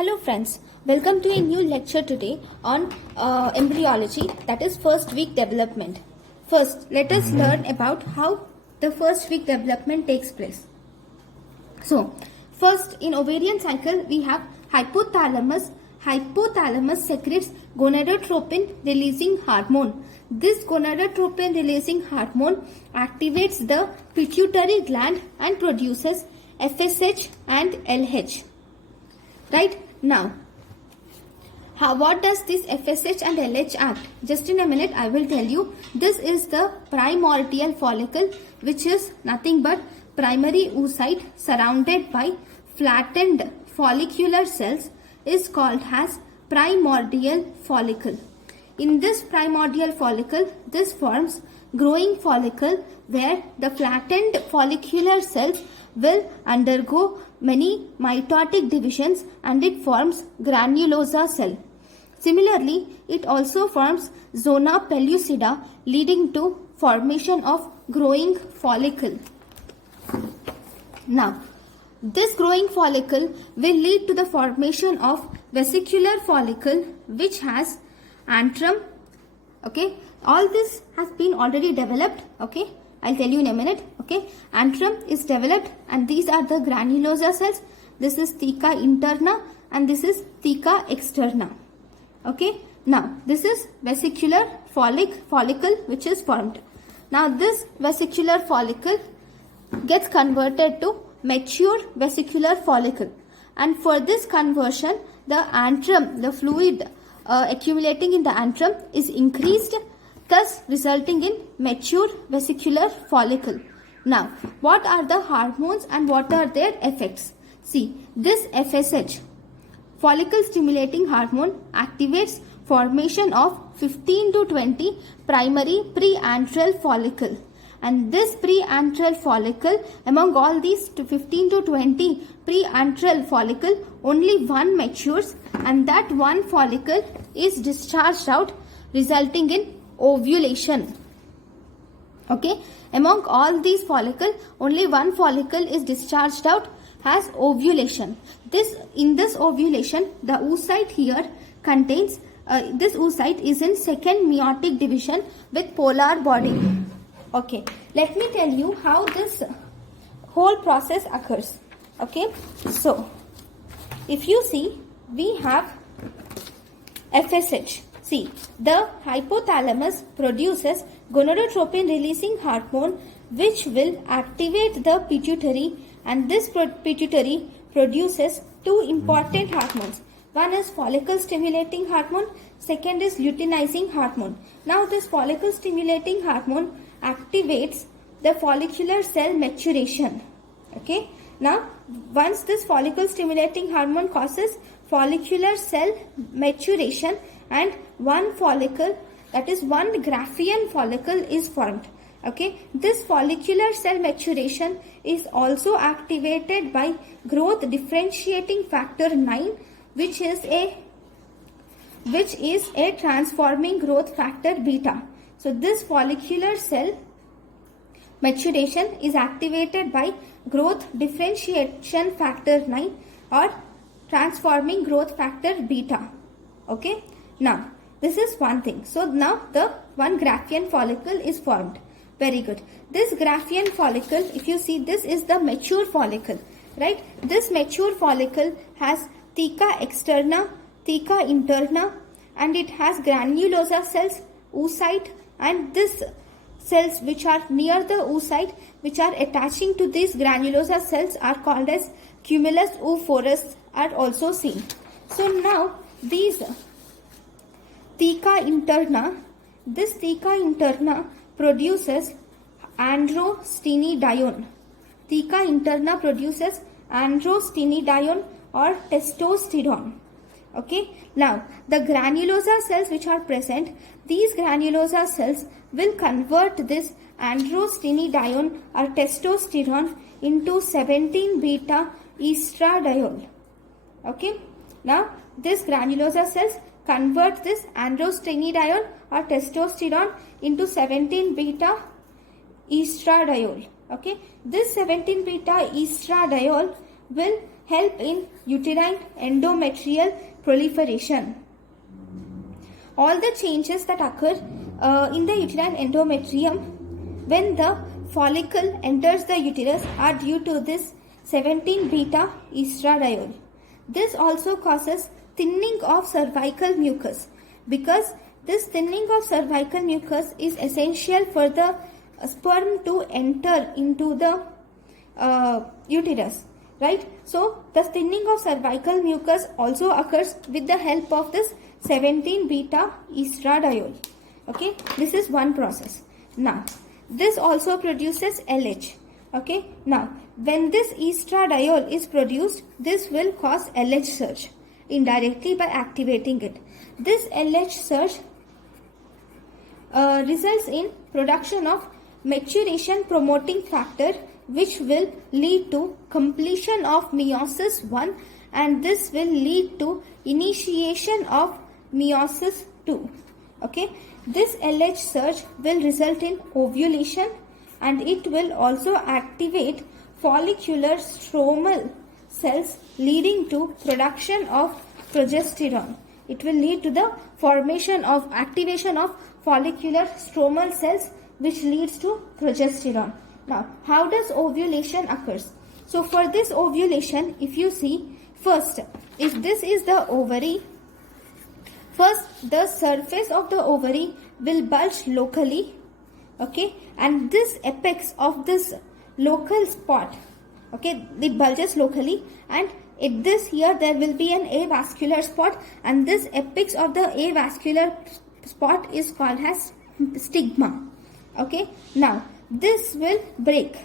Hello friends, welcome to a new lecture today on embryology, that is first week development. First, let us learn about how the first week development takes place. So, first in ovarian cycle we have hypothalamus. Hypothalamus secretes gonadotropin releasing hormone. This gonadotropin releasing hormone activates the pituitary gland and produces FSH and LH. Right now, what does this FSH and LH act? Just in a minute I will tell you. This is the primordial follicle, which is nothing but primary oocyte surrounded by flattened follicular cells, is called as primordial follicle. In this primordial follicle, this forms growing follicle where the flattened follicular cells will undergo many mitotic divisions and it forms granulosa cell. Similarly, it also forms zona pellucida, leading to formation of growing follicle. Now, this growing follicle will lead to the formation of vesicular follicle, which has antrum. Okay, all this has been already developed. Okay, I'll tell you in a minute. Okay, antrum is developed and these are the granulosa cells. This is theca interna and this is theca externa. Okay, now this is vesicular follicle which is formed. Now this vesicular follicle gets converted to mature vesicular follicle, and for this conversion the antrum, the fluid accumulating in the antrum is increased, thus resulting in mature vesicular follicle. Now, what are the hormones and what are their effects? See, this FSH, follicle stimulating hormone, activates formation of 15 to 20 primary preantral follicle. And this preantral follicle, among all these 15 to 20 preantral follicle, only one matures and that one follicle is discharged out, resulting in ovulation. Okay, among all these follicle, only one follicle is discharged out as ovulation. In this ovulation, the oocyte here contains, this oocyte is in second meiotic division with polar body. Okay, let me tell you how this whole process occurs. Okay, so if you see, we have FSH. See, the hypothalamus produces gonadotropin releasing hormone which will activate the pituitary, and this pituitary produces two important hormones. One is follicle stimulating hormone, second is luteinizing hormone. Now this follicle stimulating hormone activates the follicular cell maturation. Okay, now once this follicle stimulating hormone causes follicular cell maturation and one follicle, that is one Graafian follicle, is formed. Okay, this follicular cell maturation is also activated by growth differentiating factor 9, which is a transforming growth factor beta. So this follicular cell maturation is activated by growth differentiation factor 9 or transforming growth factor beta. Okay, now this is one thing. So now the one Graafian follicle is formed. Very good. This Graafian follicle, if you see, this is the mature follicle, right? This mature follicle has theca externa, theca interna, and it has granulosa cells, oocyte, and this cells which are near the oocyte, which are attaching to these granulosa cells, are called as cumulus oophorus, are also seen. So now these theca interna, this theca interna produces androstenedione. Theca interna produces androstenedione or testosterone. Okay, now the granulosa cells which are present, these granulosa cells will convert this androstenedione or testosterone into 17 beta estradiol. Okay, now this granulosa cells convert this androstenedione or testosterone into 17 beta estradiol. Okay, this 17 beta estradiol will help in uterine endometrial proliferation. All the changes that occur in the uterine endometrium when the follicle enters the uterus are due to this 17 beta estradiol. This also causes thinning of cervical mucus, because this thinning of cervical mucus is essential for the sperm to enter into the uterus, right? So the thinning of cervical mucus also occurs with the help of this 17 beta estradiol. Okay, this is one process. Now this also produces LH. Okay, now when this estradiol is produced, this will cause LH surge indirectly by activating it. This LH surge results in production of maturation promoting factor, which will lead to completion of meiosis 1, and this will lead to initiation of meiosis 2. Okay, this LH surge will result in ovulation, and it will also activate follicular stromal cells, leading to production of progesterone. It will lead to the formation of activation of follicular stromal cells, which leads to progesterone. Now, how does ovulation occurs? So for this ovulation, if you see, first, if this is the ovary, first the surface of the ovary will bulge locally, okay, and this apex of this local spot, okay, it bulges locally, and at this here there will be an avascular spot, and this apex of the avascular spot is called as stigma. Okay, now this will break.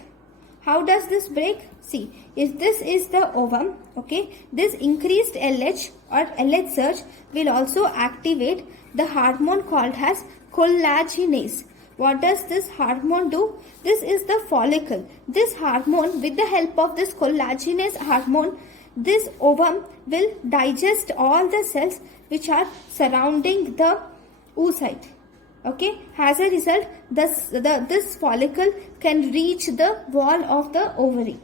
How does this break? See, if this is the ovum, okay, this increased LH or LH surge will also activate the hormone called as collagenase. What does this hormone do? This is the follicle. This hormone, with the help of this collagenase hormone, this ovum will digest all the cells which are surrounding the oocyte. Okay, as a result, this follicle can reach the wall of the ovary.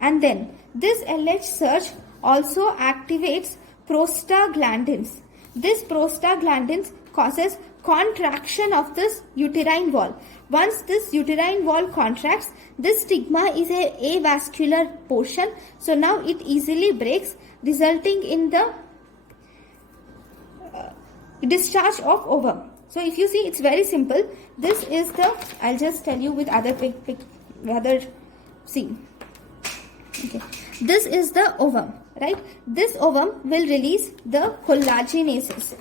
And then this LH surge also activates prostaglandins. This prostaglandins causes contraction of this uterine wall. Once this uterine wall contracts, this stigma is a avascular portion. So now it easily breaks, resulting in the discharge of ovum. So if you see, it's very simple. This is the, I'll just tell you with other see. Okay. This is the ovum, right? This ovum will release the collagenases.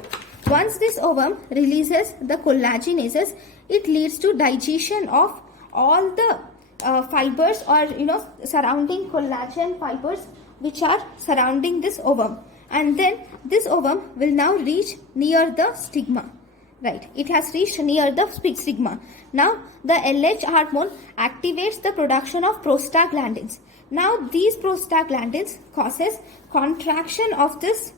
Once this ovum releases the collagenases, it leads to digestion of all the fibers, or surrounding collagen fibers which are surrounding this ovum, and then this ovum will now reach near the stigma. Right, it has reached near the stigma. Now the LH hormone activates the production of prostaglandins. Now these prostaglandins causes contraction of this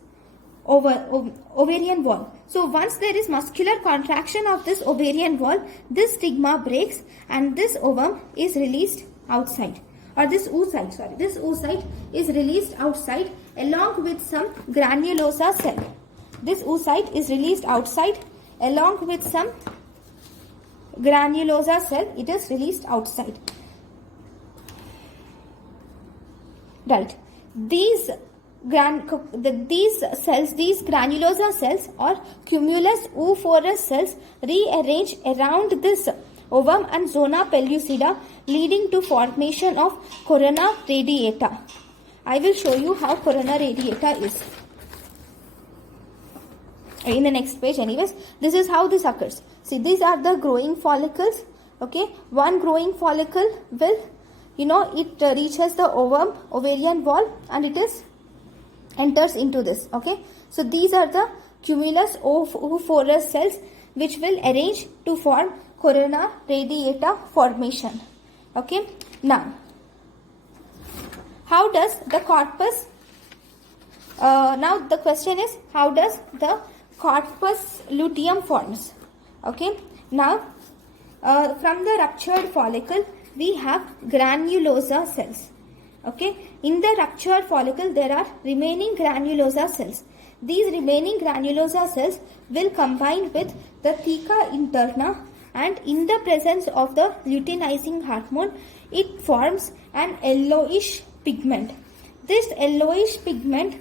ovarian wall. So once there is muscular contraction of this ovarian wall, this stigma breaks and this ovum is released outside, or this oocyte is released outside along with some granulosa cell. This oocyte is released outside along with some granulosa cell. It is released outside. Right. These cells, these granulosa cells or cumulus oophorus cells, rearrange around this ovum and zona pellucida, leading to formation of corona radiata. I will show you how corona radiata is in the next page. Anyways, this is how this occurs. See, these are the growing follicles. Okay, one growing follicle will, it reaches the ovarian wall, and it is enters into this. Okay, so these are the cumulus oophorus cells which will arrange to form corona radiata formation. Okay, now how does the corpus now the question is, how does the corpus luteum forms? Okay, now from the ruptured follicle we have granulosa cells. Okay, in the ruptured follicle there are remaining granulosa cells. These remaining granulosa cells will combine with the theca interna, and in the presence of the luteinizing hormone it forms an yellowish pigment. This yellowish pigment,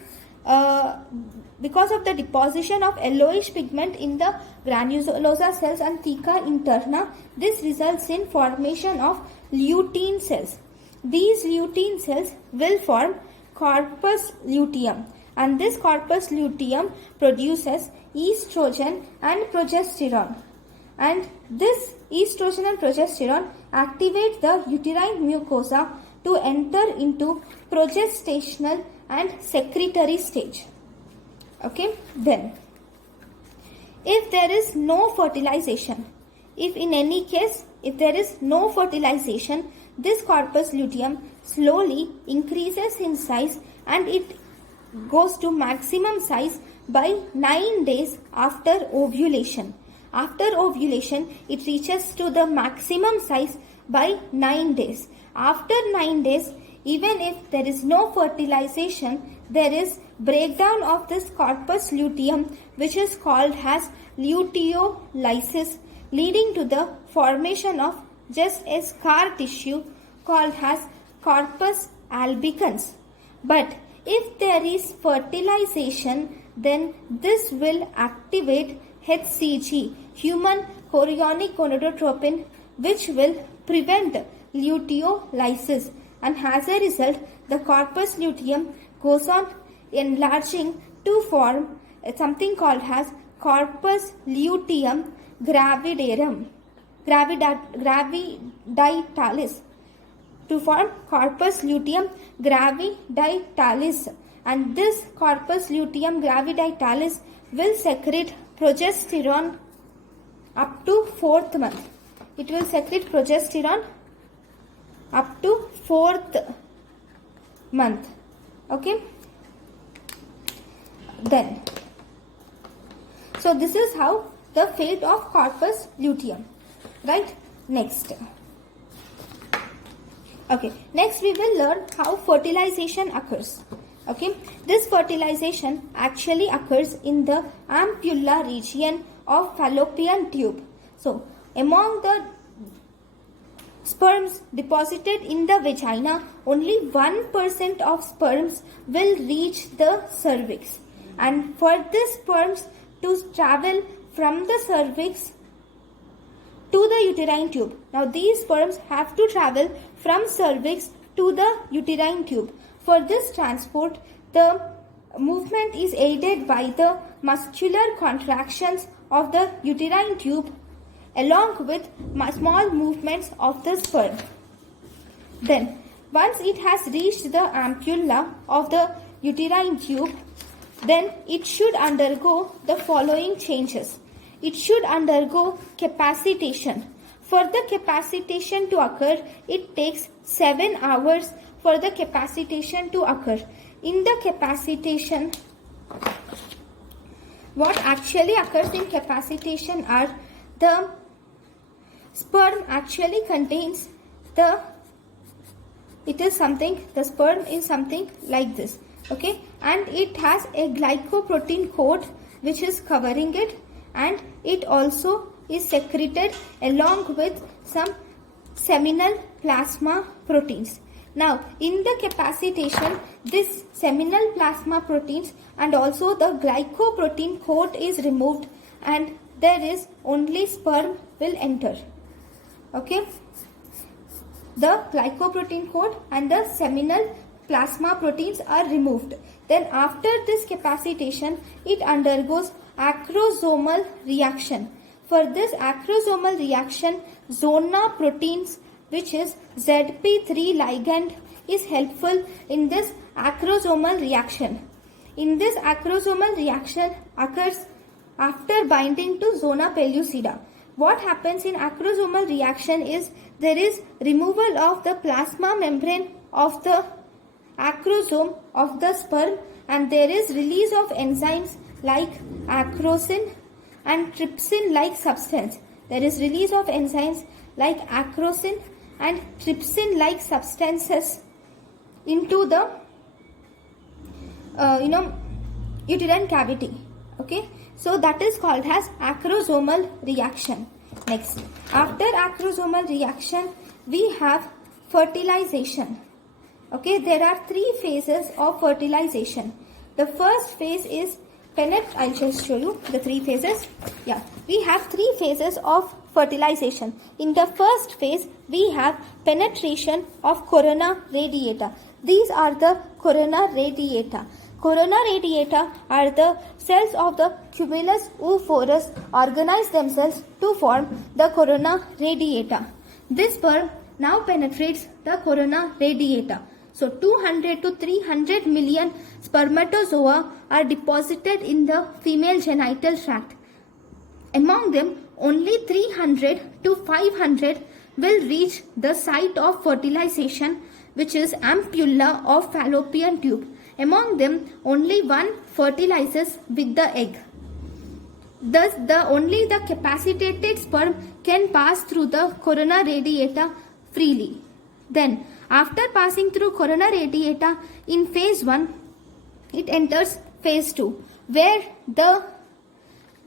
because of the deposition of yellowish pigment in the granulosa cells and theca interna, this results in formation of lutein cells. These lutein cells will form corpus luteum, and this corpus luteum produces estrogen and progesterone, and this estrogen and progesterone activate the uterine mucosa to enter into progestational and secretory stage. Okay, then if there is no fertilization, if in any case if there is no fertilization, this corpus luteum slowly increases in size and it goes to maximum size by 9 days after ovulation. After ovulation, it reaches to the maximum size by 9 days. After 9 days, even if there is no fertilization, there is breakdown of this corpus luteum, which is called as luteolysis, leading to the formation of just a scar tissue called as corpus albicans. But if there is fertilization, then this will activate HCG, human chorionic gonadotropin, which will prevent luteolysis, and as a result the corpus luteum goes on enlarging to form something called as corpus luteum gravidarum, gravidaitalis, to form corpus luteum gravidaitalis, and this corpus luteum gravidaitalis will secrete progesterone up to 4th month. It will secrete progesterone up to 4th month. Okay, then so this is how the fate of corpus luteum, right? Next, okay, next we will learn how fertilization occurs. Okay, this fertilization actually occurs in the ampulla region of fallopian tube. So among the sperms deposited in the vagina, only 1% of sperms will reach the cervix, and for these sperms to travel from the cervix to the uterine tube, now these sperms have to travel from cervix to the uterine tube. For this transport, the movement is aided by the muscular contractions of the uterine tube along with small movements of the sperm. Then, once it has reached the ampulla of the uterine tube, then it should undergo the following changes. It should undergo capacitation. For the capacitation to occur, it takes 7 hours for the capacitation to occur. In the capacitation, what actually occurs in capacitation are the sperm actually contains the sperm is something like this, okay, and it has a glycoprotein coat which is covering it, and it also is secreted along with some seminal plasma proteins. Now, in the capacitation, this seminal plasma proteins and also the glycoprotein coat is removed, and there is only sperm will enter. Okay, the glycoprotein coat and the seminal plasma proteins are removed. Then after this capacitation, it undergoes acrosomal reaction. For this acrosomal reaction, zona proteins, which is ZP3 ligand, is helpful in this acrosomal reaction. In this acrosomal reaction occurs after binding to zona pellucida. What happens in acrosomal reaction is there is removal of the plasma membrane of the acrosome of the sperm, and there is release of enzymes like acrosin and trypsin like substance. There is release of enzymes like acrosin and trypsin like substances into the uterine cavity. Okay, so that is called as acrosomal reaction. Next, after acrosomal reaction, we have fertilization. Okay, there are 3 phases of fertilization. The first phase is I'll just show you the 3 phases. Yeah, we have 3 phases of fertilization. In the first phase, we have penetration of corona radiata. These are the corona radiata. Corona radiata are the cells of the cumulus oophorus organize themselves to form the corona radiata. This sperm now penetrates the corona radiata. So 200 to 300 million spermatozoa are deposited in the female genital tract. Among them, only 300 to 500 will reach the site of fertilization, which is ampulla of fallopian tube. Among them, only one fertilizes with the egg. Thus, only the capacitated sperm can pass through the corona radiata freely. Then, after passing through corona radiata in phase 1, it enters phase 2,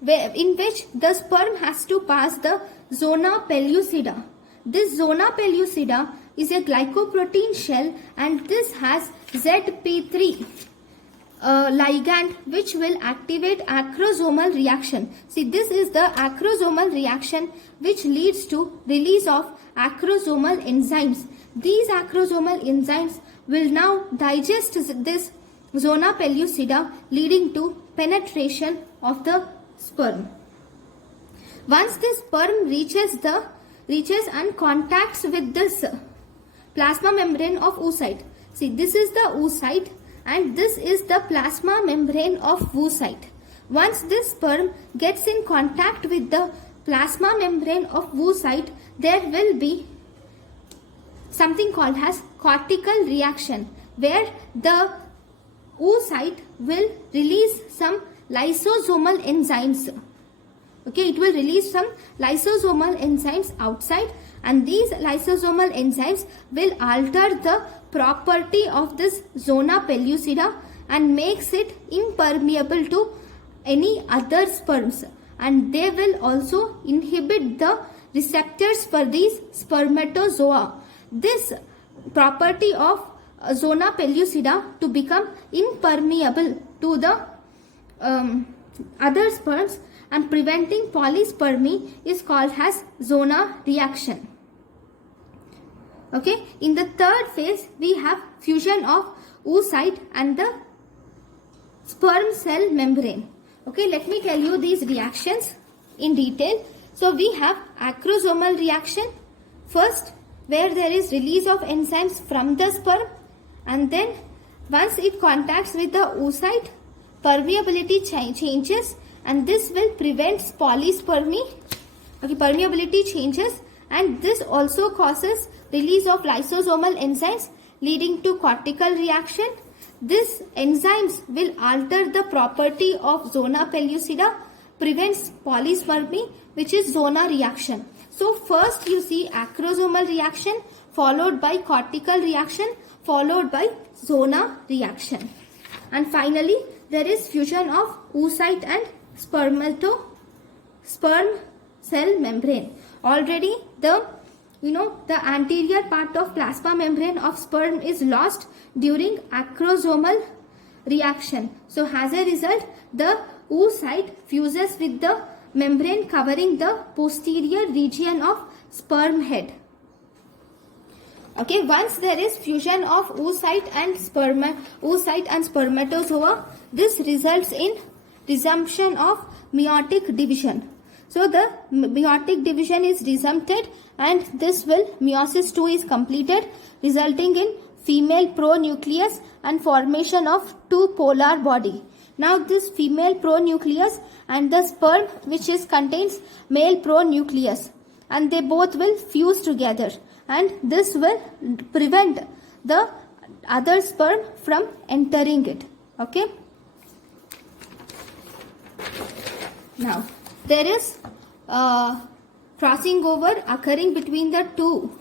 in which the sperm has to pass the zona pellucida. This zona pellucida is a glycoprotein shell, and this has ZP3 ligand, which will activate acrosomal reaction. See, this is the acrosomal reaction which leads to release of acrosomal enzymes. These acrosomal enzymes will now digest this zona pellucida, leading to penetration of the sperm. Once the sperm reaches and contacts with this plasma membrane of oocyte. See, this is the oocyte and this is the plasma membrane of oocyte. Once this sperm gets in contact with the plasma membrane of oocyte, there will be something called as cortical reaction, where the oocyte will release some lysosomal enzymes. Okay, it will release some lysosomal enzymes outside, and these lysosomal enzymes will alter the property of this zona pellucida and makes it impermeable to any other sperms, and they will also inhibit the receptors for these spermatozoa. This property of zona pellucida to become impermeable to the other sperms and preventing polyspermy is called as zona reaction. Okay, in the third phase we have fusion of oocyte and the sperm cell membrane. Okay, let me tell you these reactions in detail. So we have acrosomal reaction first, where there is release of enzymes from the sperm, and then once it contacts with the oocyte, permeability changes, and this will prevent polyspermy. Okay, permeability changes, and this also causes release of lysosomal enzymes, leading to cortical reaction. These enzymes will alter the property of zona pellucida, prevents polyspermy, which is zona reaction. So first you see acrosomal reaction, followed by cortical reaction, followed by zona reaction, and finally there is fusion of oocyte and sperm cell membrane. Already the anterior part of plasma membrane of sperm is lost during acrosomal reaction. So as a result, the oocyte fuses with the membrane covering the posterior region of sperm head. Okay, once there is fusion of oocyte and spermatozoa, this results in resumption of meiotic division. So the meiotic division is resumpted, and this meiosis 2 is completed, resulting in female pronucleus and formation of two polar body. Now this female pronucleus and the sperm, which contains male pronucleus, and they both will fuse together, and this will prevent the other sperm from entering it. Okay. Now there is crossing over occurring between the two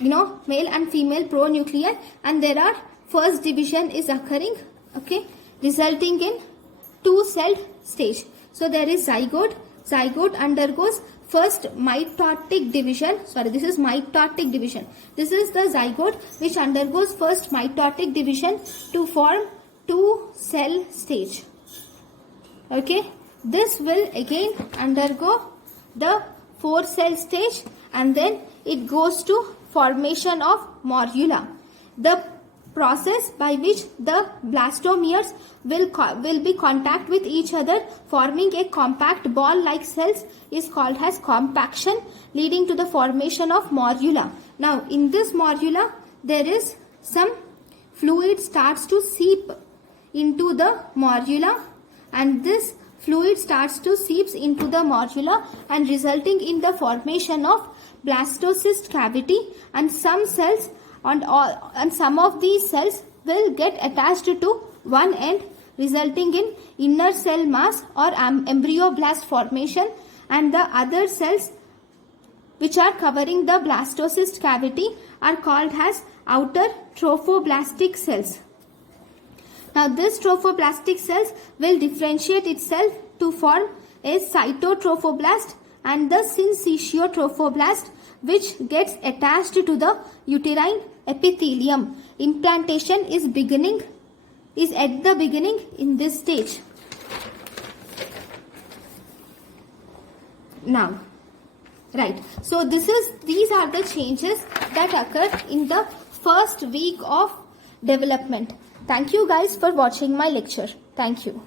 male and female pronuclei, and there are first division is occurring, okay, resulting in two-celled stage. So there is zygote. Zygote undergoes first mitotic division. Sorry, this is mitotic division. This is the zygote which undergoes first mitotic division to form two-cell stage. Okay, this will again undergo the four-cell stage, and then it goes to formation of morula. The process by which the blastomeres will be contact with each other, forming a compact ball-like cells, is called as compaction, leading to the formation of morula. Now, in this morula, there is some fluid starts to seep into the morula, and this fluid starts to seeps into the morula and resulting in the formation of blastocyst cavity, and some cells and some of these cells will get attached to one end, resulting in inner cell mass or embryoblast formation, and the other cells which are covering the blastocyst cavity are called as outer trophoblastic cells. Now this trophoblastic cells will differentiate itself to form a cytotrophoblast and the syncytiotrophoblast, which gets attached to the uterine epithelium. Implantation is at the beginning in this stage. Now, right. So these are the changes that occur in the first week of development. Thank you guys for watching my lecture. Thank you.